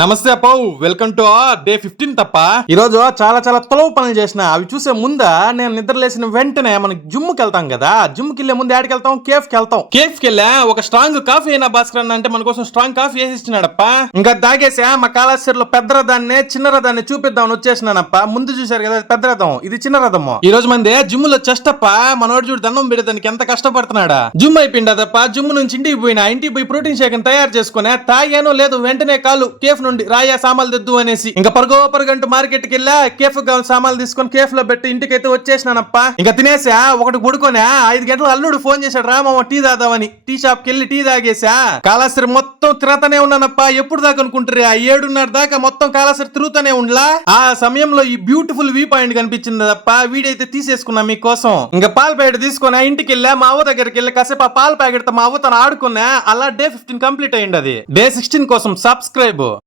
నమస్తే అప్ప, welcome to day 15 తప్ప. ఈ రోజు చాలా చాలా తొలవ పనులు చేసిన. అవి చూసే ముందా నేను నిద్ర లేసిన వెంటనే మనకి జిమ్ కి వెళ్తాం కదా. జిమ్ కి వెళ్లే ముందు ఆడికి వెళ్తాం, కేఫ్ కి వెళ్తాం. కేఫ్ కి వెళ్ళా ఒక స్ట్రాంగ్ కాఫీ అయినా భాస్కర్ అన్న అంటే మన కోసం స్ట్రాంగ్ కాఫీ వేసి ఇచ్చినాడప్ప. ఇంకా దాగేసా మా కాళేశ్వరిలో పెద్ద రథాన్ని చిన్న రథాన్ని చూపిద్దామని వచ్చేసినానప్ప. ముందు చూసారు కదా పెద్ద రథం, ఇది చిన్న రథము. ఈ రోజు మంది జిమ్ లో చెస్ట్ అప్ప, మనోడు చూడు దండం పెడతానికి ఎంత కష్టపడుతున్నాడా. జిమ్ అయిపోయింది అదప్ప. జిమ్ నుంచి ఇంటికి పోయినా, ఇంటికి పోయి ప్రోటీన్ షేక్ తయారు చేసుకునే తాగాను లేదు వెంటనే కాలు కేఫ్ నుండి రాయా సామాన్లు తెద్దు అనేసి ఇంకా పరుగంటూ మార్కెట్ కి వెళ్ళా. కేఫ్ సామాన్లు తీసుకొని కేఫ్ లో పెట్టి ఇంటికైతే వచ్చేసినానప్ప. ఇంకా తినేసా, ఒకటి పడుకోనే 5 గంటలు అల్లుడు ఫోన్ చేశాడు, రామమ్మ టీ తాదామని. టీ షాప్ కి వెళ్ళి టీ తాగేసా. కాళేశ్వరి మొత్తం తిరగతానే ఉన్నానప్ప. ఎప్పుడు దాకా అనుకుంటారు, 7:30 దాకా మొత్తం కాళేశ్వరి తిరుగుతానే ఉండలా. ఆ సమయంలో ఈ బ్యూటిఫుల్ వ్యూ పాయింట్ కనిపించింది తప్ప వీడైతే తీసేసుకున్నా మీకోసం. ఇంకా పాల ప్యాకెట్ తీసుకున్నా, ఇంటికి వెళ్ళా. మా అవ్వ దగ్గరికి వెళ్ళి కాసేపు ఆ పాల ప్యాకెట్ తో మా అవ్వ తను ఆడుకున్నా. అలా డే 15 కంప్లీట్ అయ్యింది. అది డే 16 కోసం సబ్స్క్రైబ్.